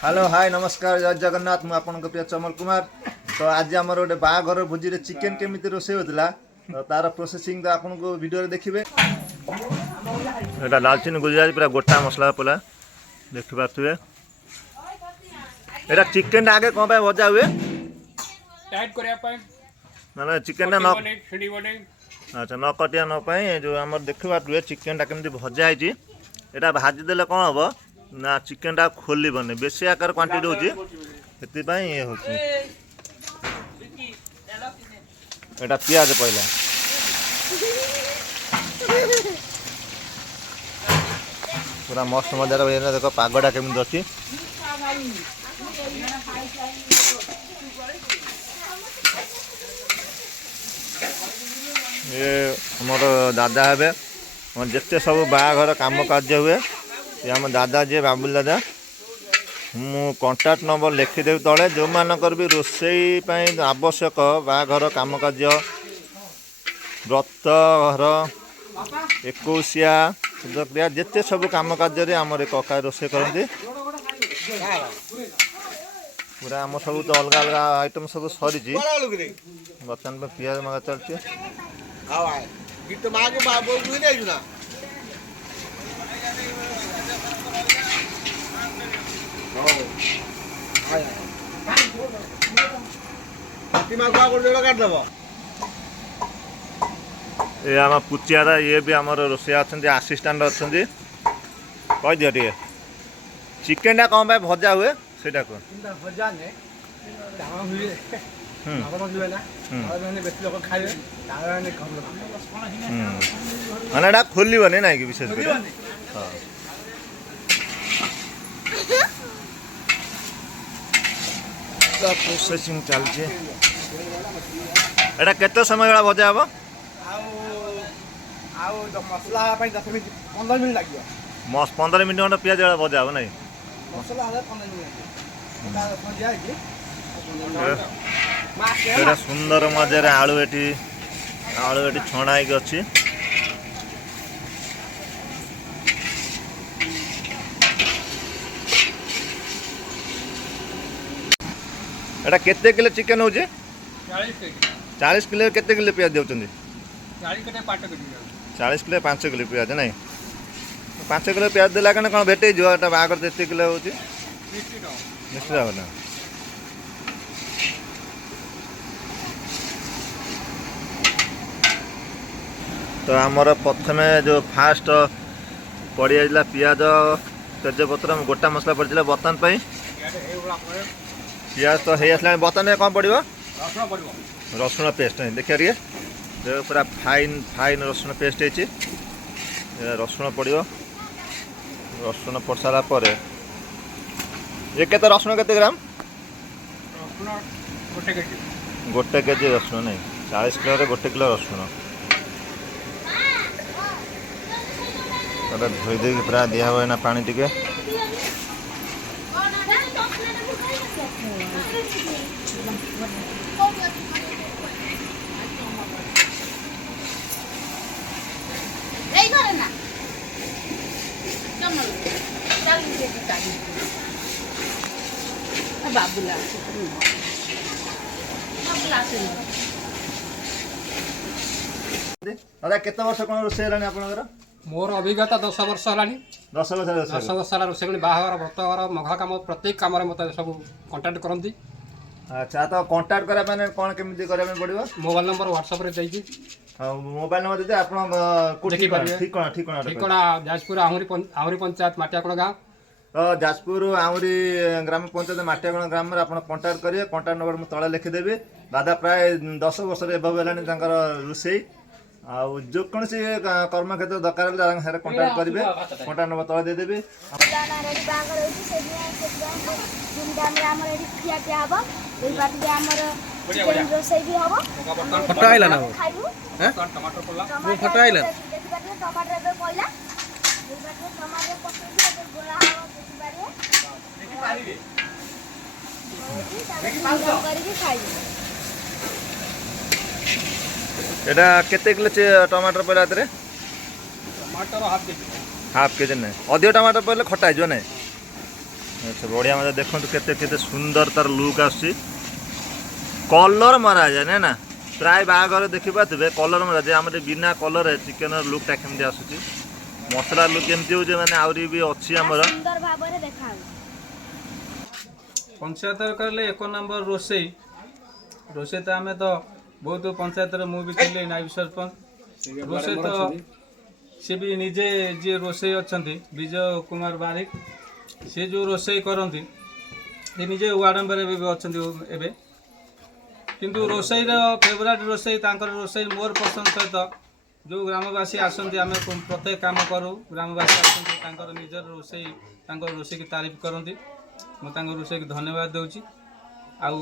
Hello hi नमस्कार जय जगन्नाथ मु आपन प्रिय चमल कुमार। तो आज आम गोटे बाघर भोजी चिकेन केमी रोसे होता तो तार प्रोसेसिंग तो आपन को वीडियो देखिए। दालचीनी गुजराती पूरा गोटा मसला पड़ा देखिपे। यहाँ चिकेन आगे कौन भजा हुए ना चिकेन न अच्छा न कटिया नाई जो आम देखिए चिकेन केमी भजा है यहाँ भाजीदे कौन हम ना चिकेन टा खोलबनी बेसी आकार क्वांटिटी होची ये हो पियाज पहला पूरा मस्त मजार देख पागटा केमी अच्छी ये मोर दादा हे जिते सब बाघर काम कार्य हुए ये आम दादा जी बाबुल दादा मु कांटाक्ट नंबर लिखिदेवी तले जो मानकर भी रोसई आवश्यक बाघर काम कार्य व्रत घर 21 शुद्धक्रिया जिते सब काम कार्य आमर कका रोसे करती पूरा आम सब तो अलग अलग आइटम सब सरी बर्तमान पियाज मगा चलती ये आम पुचियारा ये भी आम रोसैया अच्छा आसिस्टाट अच्छा कह दियो टे चिकेन टा कौन भजा हुए से माने खोलबनी ना कि विशेष प्रोसेसिंग चलছে এটা কেতে সময় এটা ভজা হবো मसला 10 मिनट 15 मिनट लगे 15 मिनट खंडे पियाज এটা ভজা হবো নাই मसला 15 मिनट এটা সুন্দর মজার আলু এটি ছଣା হইকি ଅଛି এটা কেতে কিলো চিকেন হচ্ছে 40 किलो केते किलो पियाज देउछन्ती 40 किलो 5 किलो पियाज नहीं 5 किलो पियाज देला कने कोन भेटै जो एटा बागर जेते किलो होची निश्चित भावना तो आमर प्रथमे जो फास्ट पड़ी जाइला पियाज तेजपत्र गोटा मसला पड़ता बर्तमान पाई पियाज तो है आसला बर्तमान कौन पड़ो रसुण पेस्ट नहीं देखिए टे पूरा फाइन फाइन रसुण पेस्ट है रसुण पड़ो रसुण पड़ सारा पर ये केते रसुण केते ग्राम गोटे केजी रसुण नहीं 40 किलो गोटे किलो रसुण धोई दे पूरा दिया हुआ ना पानी टिके दादा केते वर्ष कोन रोसे रानी आपनकर मोर अभिज्ञता 10 वर्ष है 10 वर्ष रोसे बाहर व्रतघर मघा कम प्रत्येक कम मत सब कंटाक्ट करती। अच्छा तो कांटेक्ट करा माने कोन केमिति करा पड़िबो मोबाइल नंबर व्हाट्सएप रे देई मोबाइल नंबर दे आपण ठिकाना जाजपुर आहुरी पंचायत माटियाकोड़ गाँव तो जाजपुर आहुरी ग्राम पंचायत माटियाकोड़ ग्राम में आप कांटेक्ट करेंगे कांटेक्ट नंबर मुझे तले लिखिदेवी दादा प्राय 10 वर्ष एभव है रोसे जो कौन कर्म क्षेत्र दरकार कांटेक्ट करेंगे कांटेक्ट नंबर तले देदेवी फोटो आइला ना फोटो आइला एटा केते किलो टमाटर पड़ा एतरे टमाटर हाफ केजी नहीं अधिक टमाटर पड़े खटा हो नहीं अच्छा बढ़िया मतलब देखो केते केते सुंदर तार लुक आसी कलर मरा जाए ना प्राय बाहागर देखी पारे कलर मरा जाए आम बिना कलर चिकेन लुकटा केमती आसूची मसला लुक केमती हो माने आउरी भी अच्छी आमर सुंदर भाବରେ ଦେଖା पंचायत कहले 1 नंबर रोसई रोसई तो आम तो बहुत पंचायत मु भी थी नायब सरपंच रोसई तो सी भी निजे जी रोसई अच्छा विजय कुमार बारिक सी जो रोसई करती निजे वार्ड मेंबर भी अच्छा एवं किंतु रोसई फेवरेट रोसई रोसई मोर पसंद सहित जो ग्रामवासी आसती आम प्रत्येक काम करूँ ग्रामवासी आसती निजर रोसई रोसई की तारीफ करती मुझे रोसई की धन्यवाद दूची आउ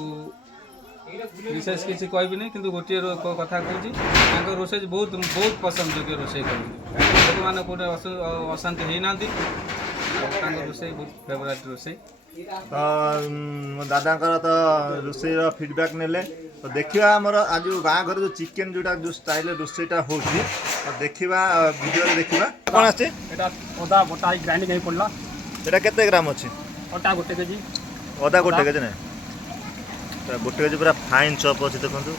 विशेष किसी कहबी नहीं किंतु गोटे कथा कहूँ रोसई बहुत बहुत पसंद योग्य रोसई करती लोक मैंने कौटे अशांति होना रोसई बहुत फेवरेट रोसई तो मो दादा तो रोसई फीडबैक नेले तो देखा आमर आज बाहाघर जो चिकेन जोटा जो स्टाइल रोसईटा हो देखा वीडियो देखा कौन आसे अदा बटा ग्राइंडिंग हो पड़ा এটা কেতে গ্রাম আছে अटा 1 केजी অদা গোটে কেজি না পুরা গোটে কেজি পুরা ফাইন চপ আছে দেখন্তু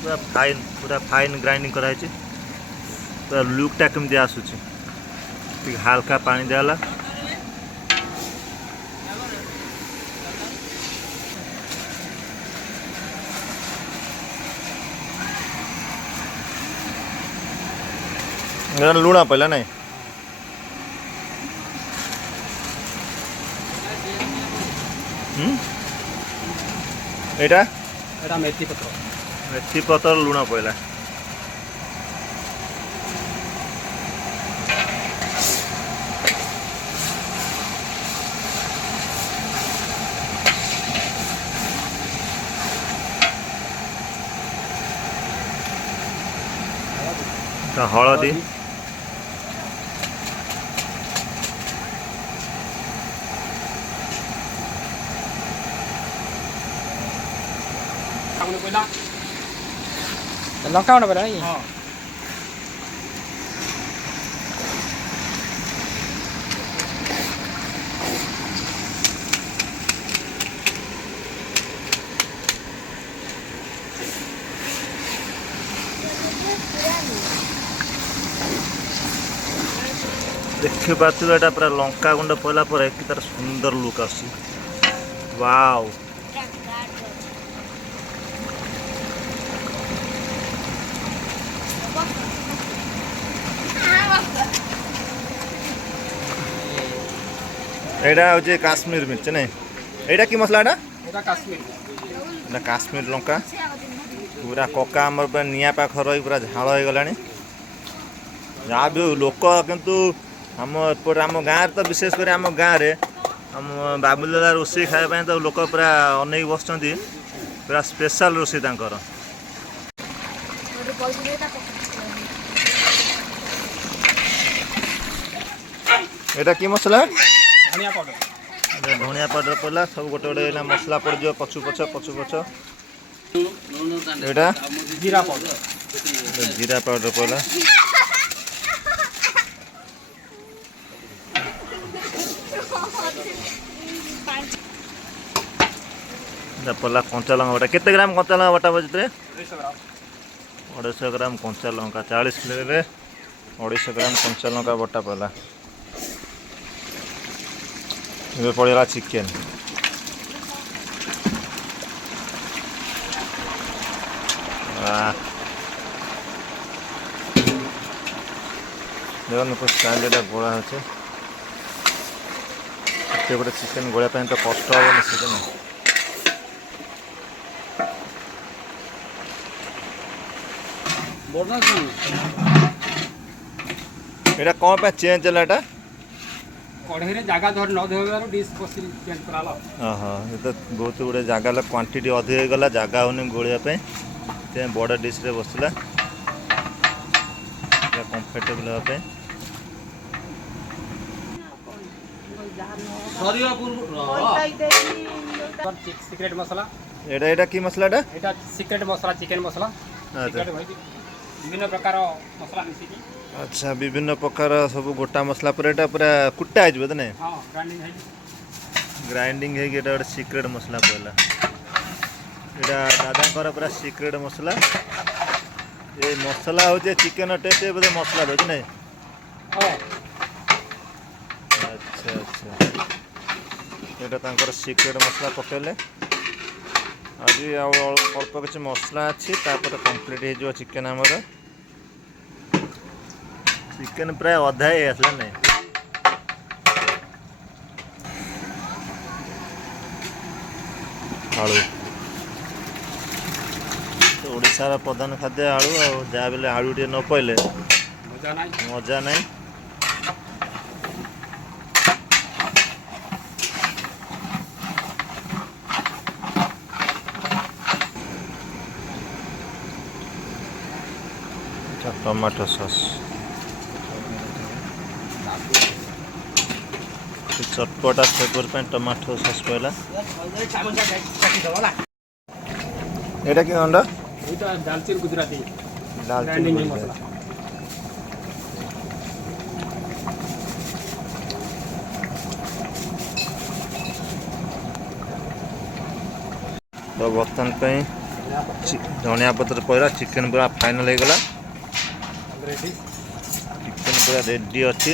পুরা ফাইন গ্রাইন্ডিং করা হয়েছে পুরা লুকটা কেমতি আসুଛି ঠিক হালকা পানি দেলা लुणा पहला नहीं एटा एटा मेथी पत्र लुण पहला हलदी लंका होना पड़ा नहीं हाँ देखि पार्थिव एटा पूरा लंका गुंड पड़ला पर कि तार सुंदर लुक आसी वाओ एटा होचे काश्मीर मिर्च नहीं एटा की मसला एटा काश्मीर लंका पूरा कका आमर पूरा निया पाख रही पूरा झाड़ हो गला जहाँ भी लोक किंतु आम एपटे आम गाँव तो विशेषकर आम गाँव में आम बाबुला रोसई खाया तो लोक पूरा अनेक बस पूरा स्पेशल रोसई तांकर एटा की मसला धनिया पाउडर पड़ा सब गोटे गोटे मसला पड़ जाए पछु पछ एटा जीरा पाउडर जीरा पाउडर पड़ा पड़ा कंचा लंका बटा केते ग्राम कंचा लंका बटा बजते 250 ग्राम कंचा लंका 40 किलो 250 ग्राम कंचा लंका बटा पड़ा ये पड़ेगा चिकेन देखो कुछ स्टाइल गोड़ा अच्छे गोटे चिकेन गोड़ा तो कष्ट हेनी से एटा कौन पे चेंज है एटा कढ़ई रे जगह धर न देबार डिश पसी चेंज कराला हां ये तो बहुत गुड़े जगह क्वांटिटी अधिक हो गला जगह होनी गोलिया पे ते बड़ डिश रे बसला कंफर्टेबल होबे सीक्रेट मसाला एटा की मसला एटा सीक्रेट मसाला चिकन मसाला विभिन्न प्रकार मसला मिसी अच्छा विभिन्न प्रकार सब गोटा मसला पर एटा पूरा कुट्टा आइजबे त नै हां ग्राइंडिंग है ग्राइंडिंग है ये गोटे सिक्रेट मसला पहला यहाँ दादा पूरा सिक्रेट मसला ये मसला हूँ चिकेन टेस्ट बोधे मसला दे नहीं हाँ अच्छा अच्छा यहाँ सिक्रेट मसला पकेले आज अल्प किसी मसला अच्छी कंप्लीट हो चिकेन आमर चिकेन प्राय अधा ही आसला नहीं आलू तो ओडिशार प्रधान खाद्य आलू जहाँ बेले आलू टे न पड़े मजा नहीं मजा नहीं टमाटो सॉस चटपटा फ्लेवर पे टमाटो सॉस पहला এটা কি अंडा এটা দালচিনি গুজরাটি दालचीनी ग्राइंडिंग मसला तो बर्तन पे धनिया पत्र पड़ा चिकेन पूरा फाइनल हो गला रेडी चिकेन पूरा रेडी अच्छी